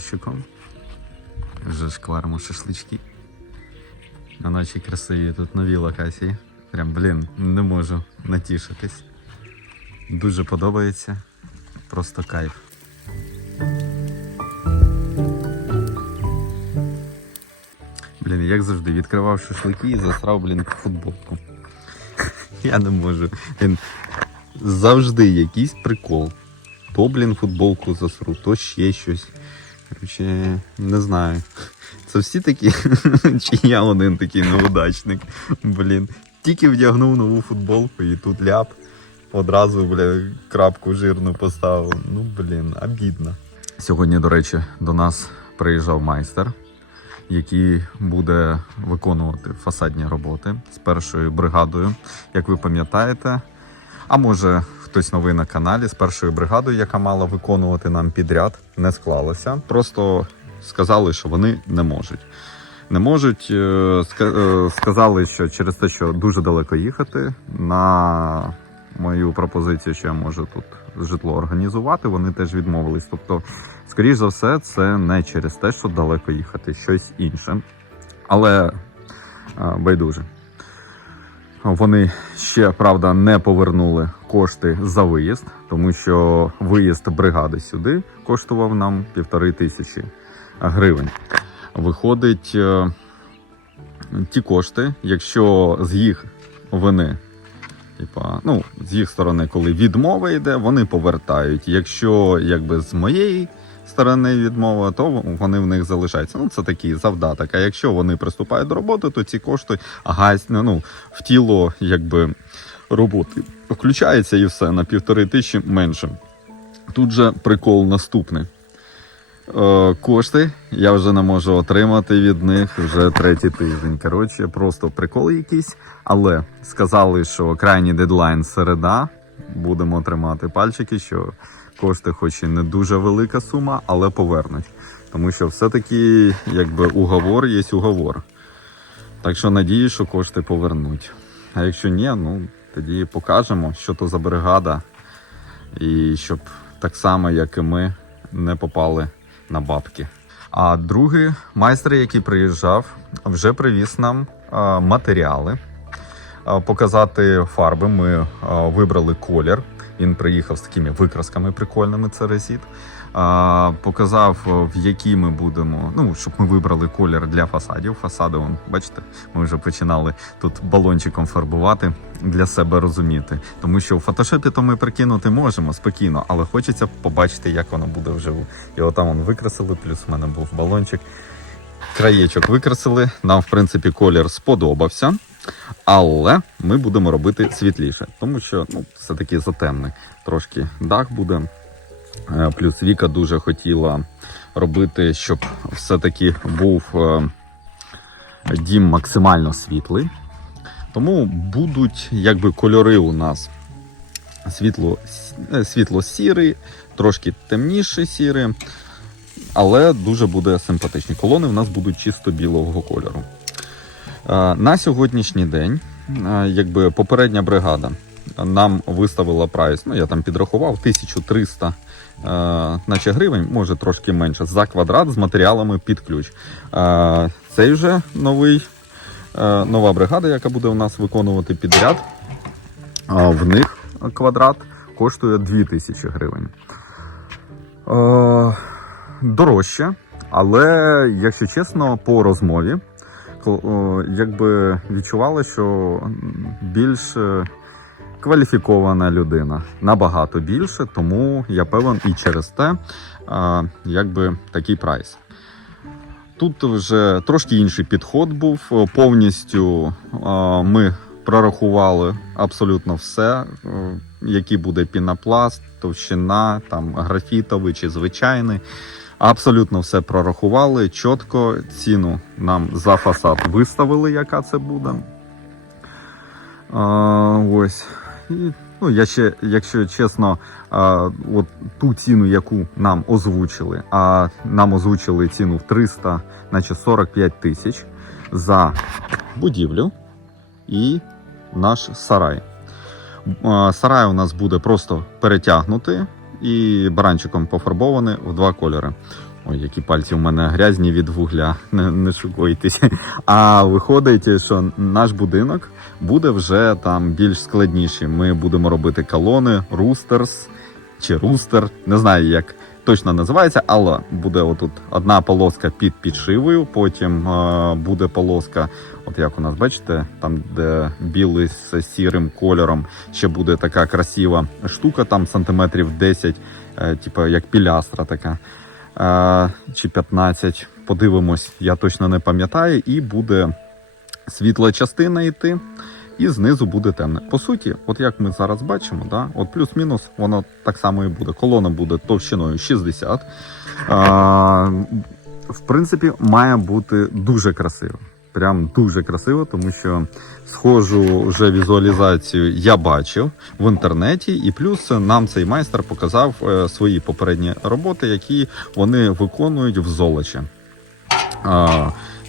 дощиком. Вже шкваримо шашлички. На нашій красиві тут нові локації. Прям, блін, не можу натішитись. Дуже подобається. Просто кайф. Блін, як завжди, відкривав шашлики і засрав, блін, футболку. Я не можу. Він завжди якийсь прикол. То, блін, футболку засру, то ще щось. Короче, не знаю. Це всі такі, чи я один такий неудачник. Блін. Тільки вдягнув нову футболку і тут ляп. Одразу, бля, крапку жирну поставив. Ну, блін, обідно. Сьогодні, до речі, до нас приїжджав майстер, який буде виконувати фасадні роботи з першою бригадою, як ви пам'ятаєте. А може хтось новий на каналі з першою бригадою, яка мала виконувати нам підряд, не склалося. Просто сказали, що вони не можуть. Не можуть. е, е, Сказали, що через те, що дуже далеко їхати, на мою пропозицію, що я можу тут житло організувати, вони теж відмовились. Тобто, скоріш за все, це не через те, що далеко їхати, щось інше. Але е, байдуже. Вони ще правда не повернули кошти за виїзд, тому що виїзд бригади сюди коштував нам півтори тисячі гривень. Виходить, е, ті кошти, якщо з їх вини, типа, ну, з їх сторони, коли відмова йде, вони повертають. Якщо якби з моєї сторони відмова, то вони в них залишаються. Ну, це такий завдаток. А якщо вони приступають до роботи, то ці кошти гась, ну, в тіло якби роботи включається і все на півтори тисячі менше. Тут же прикол наступний. Е, кошти я вже не можу отримати від них вже третій тиждень. Коротше, просто прикол якийсь. Але сказали, що крайній дедлайн середа. Будемо тримати пальчики, що кошти, хоч і не дуже велика сума, але повернуть. Тому що все-таки якби уговор є уговор. Так що надію, що кошти повернуть. А якщо ні, ну тоді покажемо, що то за бригада, і щоб так само, як і ми, не попали на бабки. А другий майстер, який приїжджав, вже привіз нам матеріали. Показати фарби. Ми вибрали колір. Він приїхав з такими викрасками прикольними. Це резіт. Показав, в якій ми будемо. Ну, щоб ми вибрали колір для фасадів. Фасади, вон, бачите, ми вже починали тут балончиком фарбувати для себе розуміти. Тому що в фотошопі то ми прикинути можемо спокійно, але хочеться побачити, як воно буде вживу. І отам он викрасили, плюс в мене був балончик. Краєчок викрасили. Нам, в принципі, колір сподобався. Але ми будемо робити світліше, тому що ну, все-таки затемний. Трошки дах буде. Е, Плюс Віка дуже хотіла робити, щоб все-таки був е, дім максимально світлий. Тому будуть якби кольори у нас світло, е, світло-сірий, трошки темніший сірий, але дуже буде симпатичні. Колони в нас будуть чисто білого кольору. На сьогоднішній день, якби попередня бригада нам виставила прайс, ну я там підрахував 1300 е, наче гривень, може трошки менше, за квадрат з матеріалами під ключ. Цей вже новий, нова бригада, яка буде у нас виконувати підряд. В них квадрат коштує 2000 гривень. Дорожче, але, якщо чесно, по розмові якби відчували, що більш е, кваліфікована людина, набагато більше, тому я певен і через те, якби такий прайс. Тут вже трошки інший підход був. Повністю ми прорахували абсолютно все, який буде пінопласт, товщина, там графітовий чи звичайний. Абсолютно все прорахували чітко. Ціну нам за фасад виставили, яка це буде. А, ось. І, ну, я ще, якщо чесно, а, от ту ціну, яку нам озвучили, а нам озвучили ціну в 300, наче 45 тисяч за будівлю і наш сарай. Сарай у нас буде просто перетягнутий і баранчиком пофарбований в два кольори. Ой, які пальці у мене грязні від вугля, не, не шукуйтесь. А виходить, що наш будинок буде вже там більш складніший. Ми будемо робити колони, рустерс чи рустер, не знаю як точно називається, але буде отут одна полоска під підшивою, потім е, буде полоска, от як у нас бачите, там де білий з сірим кольором, ще буде така красива штука, там сантиметрів 10, е, типу як пілястра така. Е, чи 15, подивимось, я точно не пам'ятаю, і буде світла частина йти, і знизу буде темне. По суті, от як ми зараз бачимо, да, от плюс-мінус воно так само і буде. Колона буде товщиною 60. А, в принципі, має бути дуже красиво. Прям дуже красиво, тому що схожу вже візуалізацію я бачив в інтернеті, і плюс нам цей майстер показав е, свої попередні роботи, які вони виконують в золочі.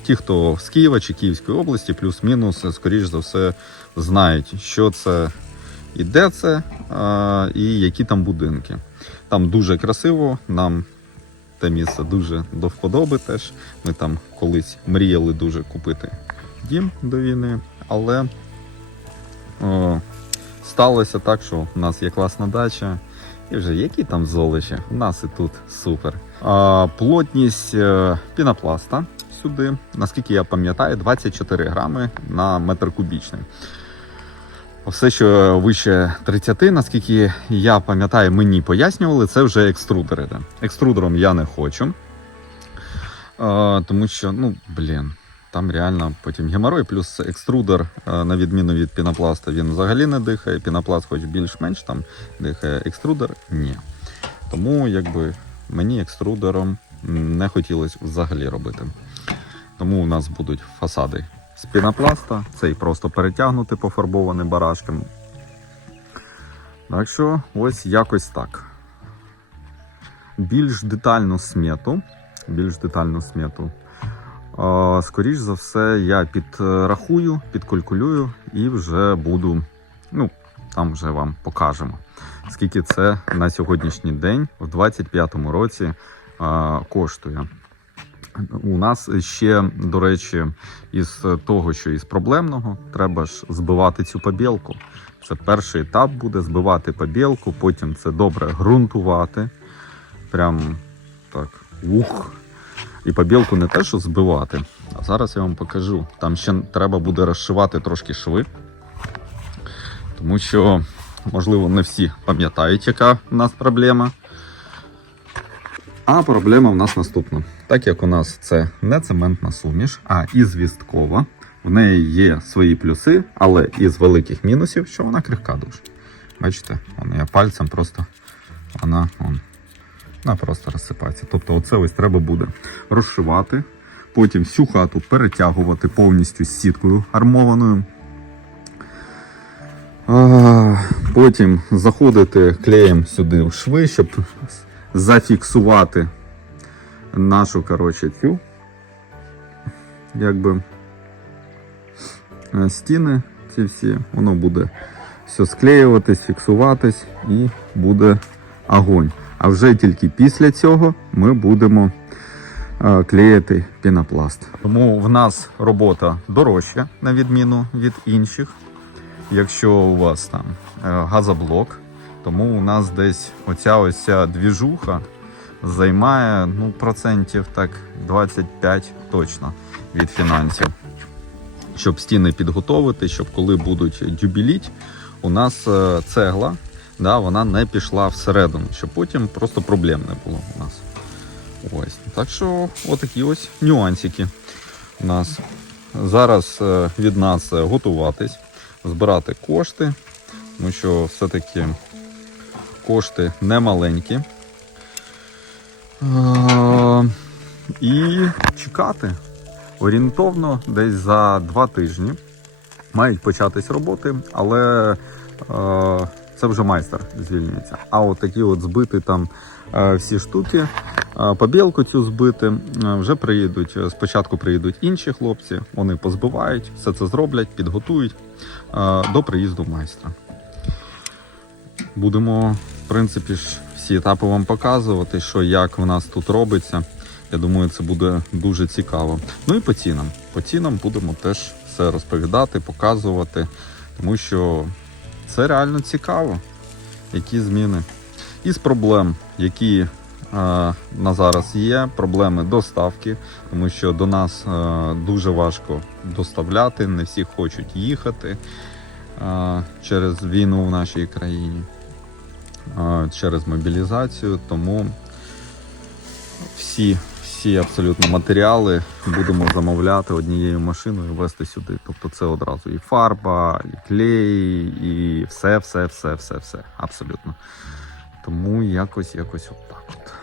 Ті, хто з Києва чи Київської області, плюс-мінус, скоріш за все, знають, що це і де це, і які там будинки. Там дуже красиво, нам те місце дуже до вподоби теж. Ми там колись мріяли дуже купити дім до війни, але о, сталося так, що в нас є класна дача. І вже які там золочі, у нас і тут супер. А, плотність е, пінопласта сюди, наскільки я пам'ятаю, 24 грами на метр кубічний. Все, що вище 30, наскільки я пам'ятаю, мені пояснювали, це вже екструдери. Екструдером я не хочу. Тому що, ну, блін, там реально потім геморой, плюс екструдер, на відміну від пінопласта, він взагалі не дихає. Пінопласт, хоч більш-менш там дихає, екструдер ні. Тому якби мені екструдером не хотілося взагалі робити. Тому у нас будуть фасади з пінопласта, цей просто перетягнути пофарбований барашком. Так що ось якось так. Більш детальну смету, більш детальну смету. Скоріш за все, я підрахую, підкалькулюю і вже буду. Ну, там вже вам покажемо. Скільки це на сьогоднішній день, в 25-му році, коштує. У нас ще, до речі, із того, що із проблемного, треба ж збивати цю побілку. Це перший етап буде збивати побілку, потім це добре ґрунтувати. Прям так. Ух. І побілку не те, що збивати. А зараз я вам покажу. Там ще треба буде розшивати трошки шви. Тому що, можливо, не всі пам'ятають, яка в нас проблема. А проблема в нас наступна. Так як у нас це не цементна суміш, а ізвісткова, в неї є свої плюси, але із великих мінусів, що вона крихка дуже. Бачите, вон, я пальцем просто вона, вон, вона просто розсипається. Тобто, оце ось треба буде розшивати, потім всю хату перетягувати повністю сіткою армованою. Потім заходити клеєм сюди в шви, щоб зафіксувати нашу, коротше, цю якби е, стіни ці всі, воно буде все склеюватись, фіксуватись і буде огонь. А вже тільки після цього ми будемо е, клеїти пінопласт. Тому в нас робота дорожча, на відміну від інших. Якщо у вас там е, газоблок, тому у нас десь оця ось двіжуха займає ну, процентів так 25 точно від фінансів. Щоб стіни підготовити, щоб коли будуть дюбіліть, у нас е, цегла, да, вона не пішла всередину, щоб потім просто проблем не було у нас. Ось. Так що отакі ось нюансики у нас. Зараз е, від нас е, готуватись, збирати кошти, тому що все-таки кошти не маленькі. Е, І чекати. Орієнтовно десь за два тижні мають початись роботи, але е, це вже майстер звільнюється. А от такі от збити там е, всі штуки, е, побілку цю збити, е, вже приїдуть. Спочатку приїдуть інші хлопці, вони позбивають, все це зроблять, підготують е, до приїзду майстра. Будемо, в принципі, ж всі етапи вам показувати, що як в нас тут робиться. Я думаю, це буде дуже цікаво. Ну і по цінам. По цінам будемо теж все розповідати, показувати, тому що це реально цікаво, які зміни. Із проблем, які е, на зараз є, проблеми доставки, тому що до нас е, дуже важко доставляти, не всі хочуть їхати е, через війну в нашій країні, через мобілізацію. Тому всі, всі абсолютно матеріали будемо замовляти однією машиною, вести сюди. Тобто це одразу і фарба, і клей, і все, все, все, все, все. Абсолютно. Тому якось, якось отак от.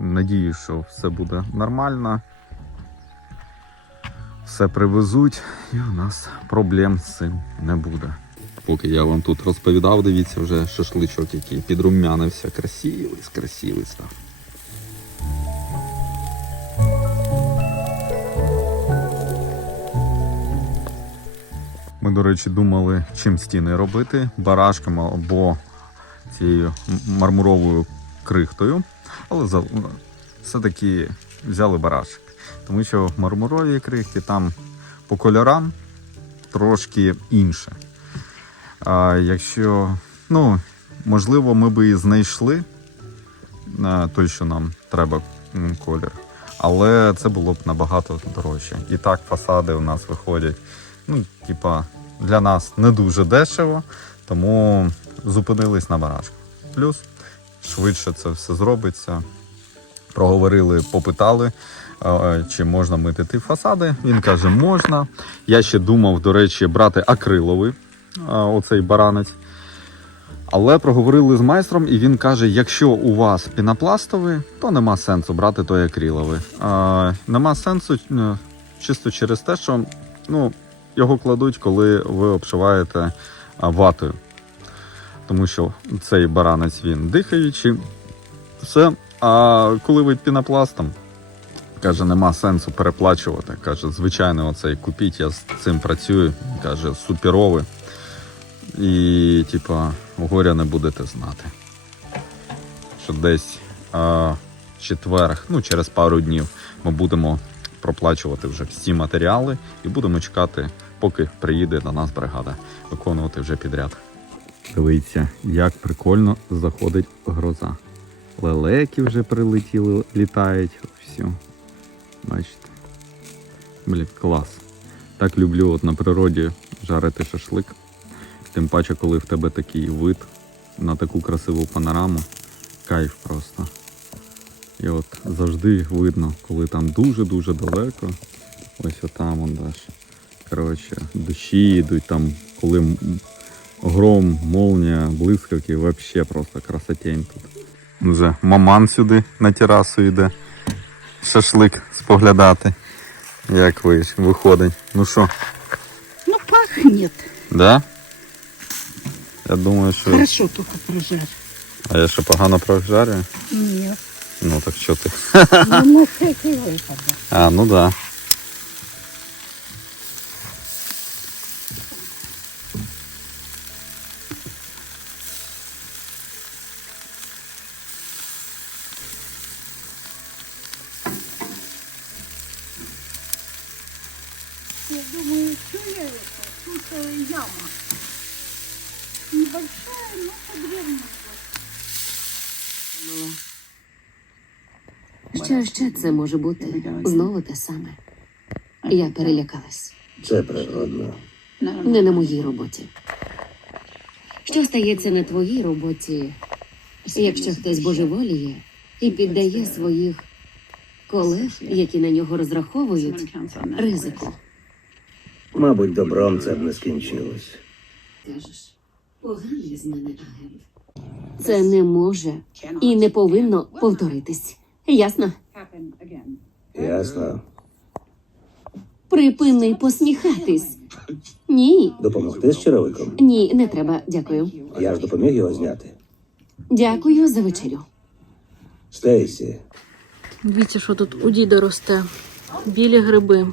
Надію, що все буде нормально. Все привезуть, і у нас проблем з цим не буде. Поки я вам тут розповідав, дивіться вже шашличок, який підрумянився, красивий, красивий став. Ми, до речі, думали, чим стіни робити, барашком або цією мармуровою крихтою, але все-таки взяли барашек. Тому що в мармуровій крихті там по кольорам трошки інше. А якщо, ну, можливо, ми би і знайшли той, що нам треба колір. Але це було б набагато дорожче. І так фасади у нас виходять, ну, типа, для нас не дуже дешево, тому зупинились на барашку. Плюс швидше це все зробиться. Проговорили, попитали, чи можна мити ті фасади. Він каже, можна. Я ще думав, до речі, брати акриловий, оцей баранець. Але проговорили з майстром, і він каже: якщо у вас пінопластовий, то нема сенсу брати той акриловий. А, нема сенсу е, чисто через те, що ну, його кладуть, коли ви обшиваєте ватою. Тому що цей баранець він дихаючий. Все. А коли ви пінопластом, каже, нема сенсу переплачувати. Каже, звичайно, оцей купіть, я з цим працюю. Каже, суперовий. І, типа, горя не будете знати. Що десь а, в четвер, ну, через пару днів, ми будемо проплачувати вже всі матеріали і будемо чекати, поки приїде до нас бригада, виконувати вже підряд. Дивіться, як прикольно заходить гроза. Лелеки вже прилетіли, літають. Все. Бачите. Блін, клас. Так люблю от на природі жарити шашлик. Тим паче, коли в тебе такий вид на таку красиву панораму. Кайф просто. І от завжди видно, коли там дуже-дуже далеко. Ось отам он даш. Коротше, дощі йдуть там, коли гром, молнія, блискавки, вообще просто красотень тут. Вже маман сюди на терасу йде. Шашлик споглядати. Як виходить. Ну що, Ну, пахнет. да? Я думаю, що. Хорошо только прожарь. А я що погано прожарюю? Нет. Ну так що ти? Ну, на всякий выпадок. А, ну да. Я думаю, что я это? Тут э, яма. Небольшая, но подвернутая. Що ще це може бути? Знову те саме. Я перелякалась. Це природно. Не на моїй роботі. Що стається на твоїй роботі, якщо хтось божеволіє і піддає своїх колег, які на нього розраховують, ризику? Мабуть, добром це б не скінчилось. Поганий з мене агент. Це не може і не повинно повторитись. Ясно? Ясно. Припини посміхатись. Ні, Допомогти з черевиком. ні, не треба. Дякую. Я ж допоміг його зняти. Дякую за вечерю. Стейсі, Дивіться, що тут у діда росте. Білі гриби.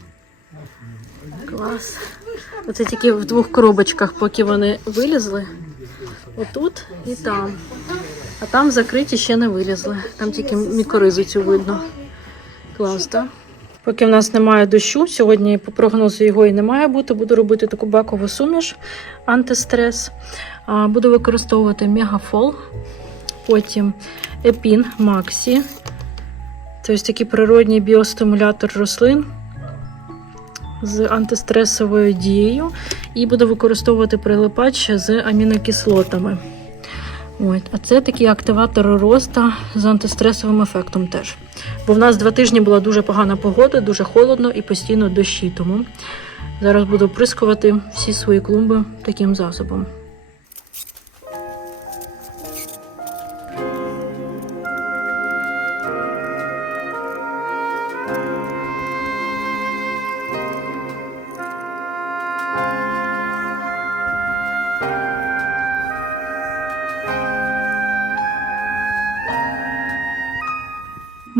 Клас. Оце тільки в двох коробочках, поки вони вилізли. Отут і там. А там закриті ще не вилізли. Там тільки мікоризу цю видно. Клас, так? Поки в нас немає дощу, сьогодні по прогнозу його і не має бути. Буду робити таку бакову суміш антистрес. Буду використовувати мегафол, потім епін Максі. Ось такий природній біостимулятор рослин з антистресовою дією. І буду використовувати прилипач з амінокислотами. От. А це такий активатор росту з антистресовим ефектом теж. Бо в нас два тижні була дуже погана погода, дуже холодно і постійно дощі. Тому зараз буду оприскувати всі свої клумби таким засобом.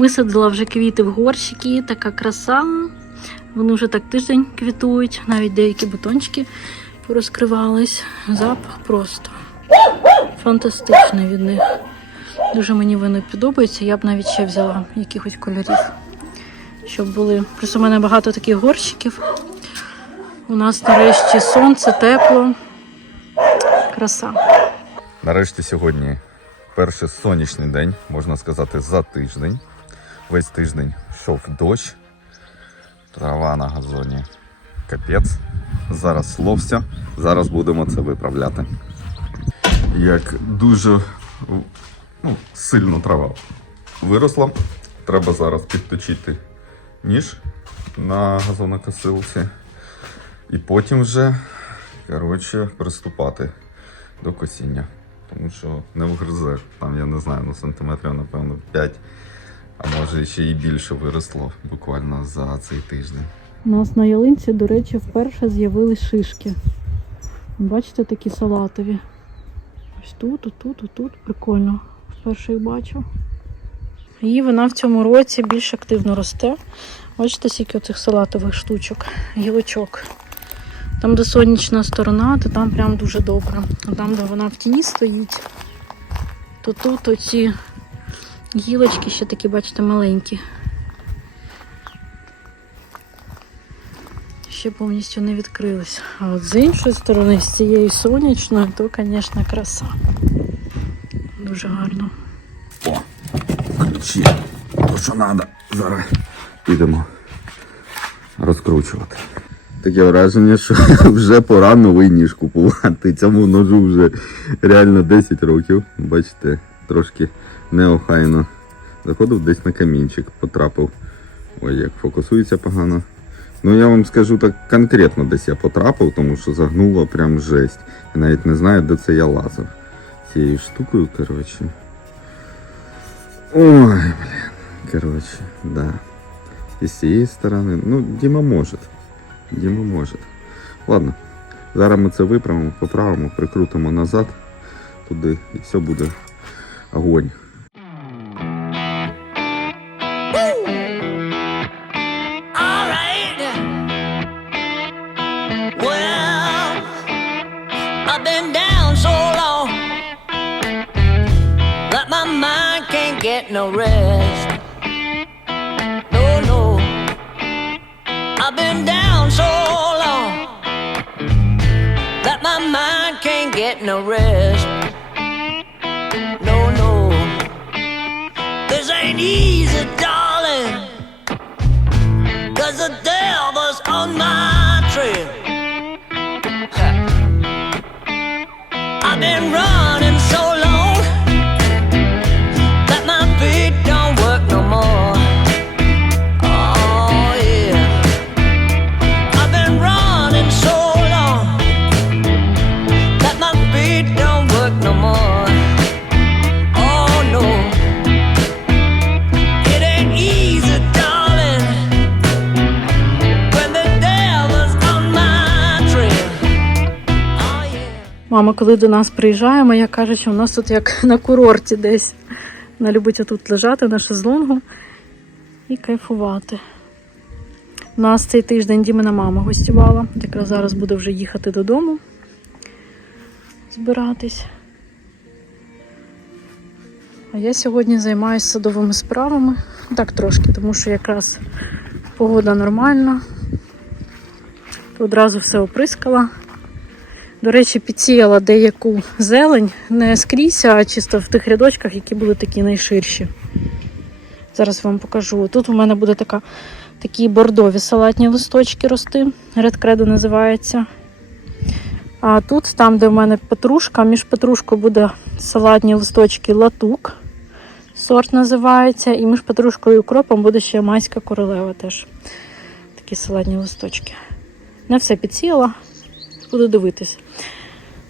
Висадила вже квіти в горщики, така краса. Вони вже так тиждень квітують, навіть деякі бутончики порозкривались. Запах просто фантастичний від них. Дуже мені вони подобаються. Я б навіть ще взяла якихось кольорів, щоб були. Плюс у мене багато таких горщиків. У нас нарешті сонце, тепло, краса. Нарешті сьогодні перший сонячний день, можна сказати, за тиждень. Весь тиждень йшов дощ, трава на газоні капець. Зараз словся, зараз будемо це виправляти. Як дуже ну, сильно трава виросла, треба зараз підточити ніж на газонокосилці. І потім вже коротше, приступати до косіння. Тому що не вгризе. Там, я не знаю, ну сантиметрів, напевно, 5, а може ще і більше виросло буквально за цей тиждень. У нас на ялинці, до речі, вперше з'явились шишки. Бачите, такі салатові. Ось тут, отут, отут. Прикольно. Вперше їх бачу. І вона в цьому році більш активно росте. Бачите, скільки оцих салатових штучок, гілочок. Там, де сонячна сторона, то там прям дуже добре. А там, де вона в тіні стоїть, то тут оці гілочки ще такі, бачите, маленькі. ще повністю не відкрились. А от з іншої сторони, з цієї сонячної, то, звісно, краса. Дуже гарно. О, ключі. То, що треба. Зараз підемо розкручувати. Таке враження, що вже пора новий ніж купувати. Цьому ножу вже реально 10 років. Бачите, трошки неохайно. Заходив десь на камінчик, потрапив. Ой, як фокусується погано. Ну я вам скажу так конкретно десь я потрапив, тому що загнуло прям жесть. Я навіть не знаю, де це я лазив. Цією штукою, коротше. Ой, блін. Коротше, да. І з цієї сторони. Ну, Діма може. Діма може. Ладно. Зараз ми це виправимо, поправимо, прикрутимо назад туди і все буде огонь. No rest. No, no. This ain't easy, Мама, коли до нас приїжджає, моя каже, що у нас тут як на курорті десь. Вона любить тут лежати на шезлонгу і кайфувати. У нас цей тиждень Дімина мама гостювала. Якраз зараз буде вже їхати додому. Збиратись. А я сьогодні займаюся садовими справами. Так трошки, тому що якраз погода нормальна. Одразу все оприскала. До речі, підсіяла деяку зелень не скрізь, а чисто в тих рядочках, які були такі найширші. Зараз вам покажу. Тут у мене буде така, такі бордові салатні листочки рости. Credo називається. А тут, там, де в мене петрушка, між петрушкою буде салатні листочки латук. Сорт називається. І між петрушкою і укропом буде ще майська королева теж. Такі салатні листочки. Не все підсіяла. Буду дивитись.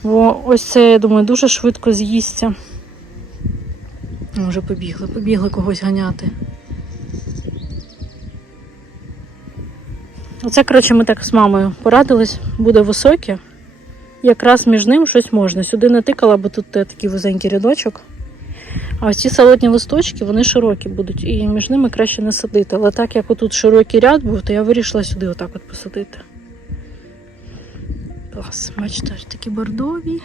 Бо ось це, я думаю, дуже швидко з'їсться. Може, побігли, побігли когось ганяти. Оце, коротше, ми так з мамою порадились, буде високе. Якраз між ним щось можна. Сюди натикала, бо тут е, такий вузенький рядочок. А ось ці салатні листочки, вони широкі будуть, і між ними краще не садити. Але так як отут широкий ряд був, то я вирішила сюди отак от посадити. Клас, бачите, аж такі бордові.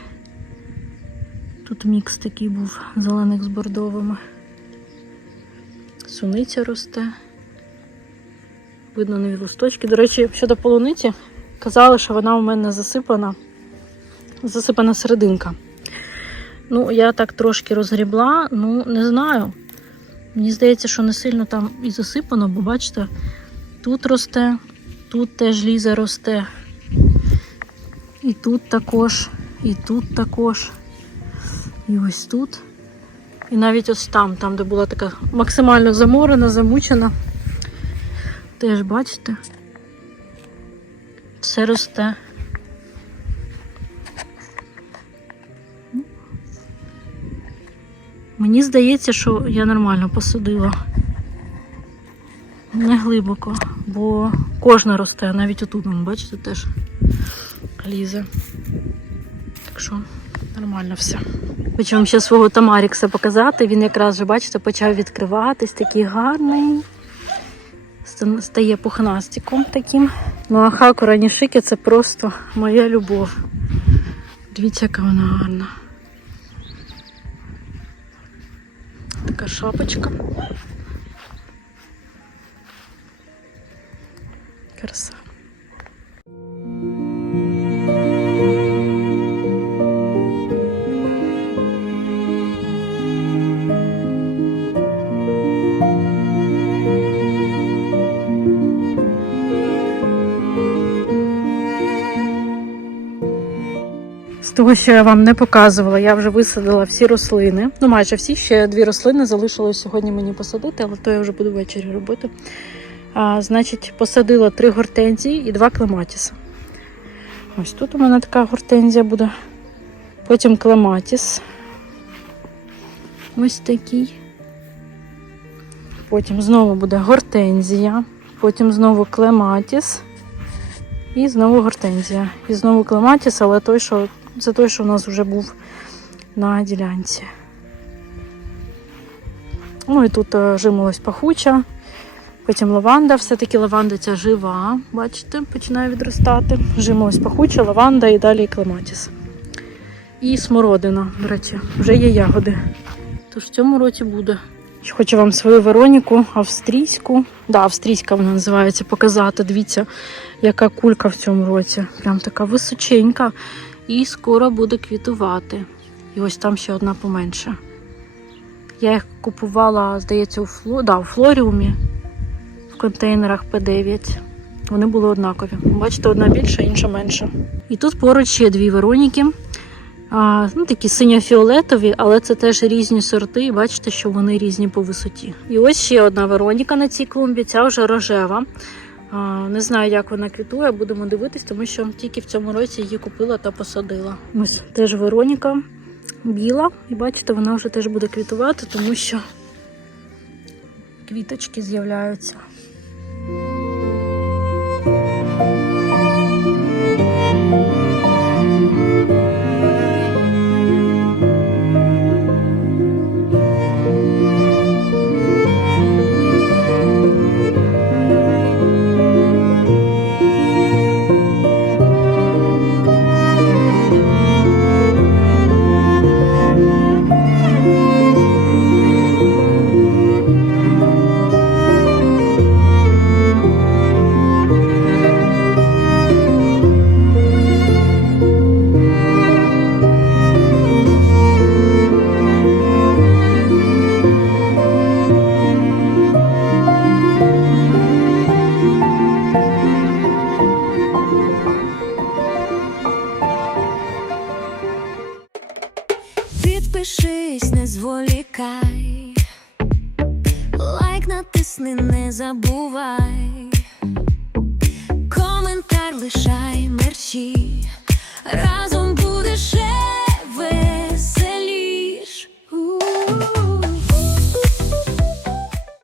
Тут мікс такий був зелених з бордовими. Суниця росте. Видно нові листочки. До речі, щодо полуниці, казали, що вона у мене засипана, засипана серединка. Ну, я так трошки розгрібла, ну, не знаю. Мені здається, що не сильно там і засипано, бо бачите, тут росте, тут теж ліза росте. І тут також, і тут також. І ось тут. І навіть ось там, там, де була така максимально заморена, замучена. Теж бачите? Все росте. Мені здається, що я нормально посадила. Не глибоко, бо кожна росте, навіть отут, бачите, теж лізе. Так що нормально все. Хочу вам ще свого Тамарікса показати. Він якраз вже, бачите, почав відкриватись, такий гарний. Стає пухнастиком таким. Ну а хакура Нішики це просто моя любов. Дивіться, яка вона гарна. Така шапочка. Краса. Того, що я вам не показувала, я вже висадила всі рослини. Ну, майже всі ще дві рослини залишилось сьогодні мені посадити, але то я вже буду ввечері робити. А, значить, посадила три гортензії і два клематіса. Ось тут у мене така гортензія буде. Потім клематіс. Ось такий. Потім знову буде гортензія. Потім знову клематіс. І знову гортензія. І знову клематіс, але той, що це той, що у нас вже був на ділянці. Ну і тут е, жимолость пахуча. Потім лаванда, все-таки лаванда ця жива, бачите, починає відростати. Жимолость пахуча, лаванда і далі клематіс. І смородина, до речі, вже є ягоди. Тож в цьому році буде. Хочу вам свою Вероніку австрійську. Да, австрійська вона називається, показати. Дивіться, яка кулька в цьому році. Прям така височенька. І скоро буде квітувати. І ось там ще одна поменше. Я їх купувала, здається, у, Фло... да, у Флоріумі в контейнерах П9. Вони були однакові. Бачите, одна більша, інша менша. І тут поруч ще дві Вероніки. А, ну, такі синьо-фіолетові, але це теж різні сорти. І бачите, що вони різні по висоті. І ось ще одна Вероніка на цій клумбі, ця вже рожева. Не знаю, як вона квітує, будемо дивитись, тому що тільки в цьому році її купила та посадила. Ось теж Вероніка біла. І бачите, вона вже теж буде квітувати, тому що квіточки з'являються.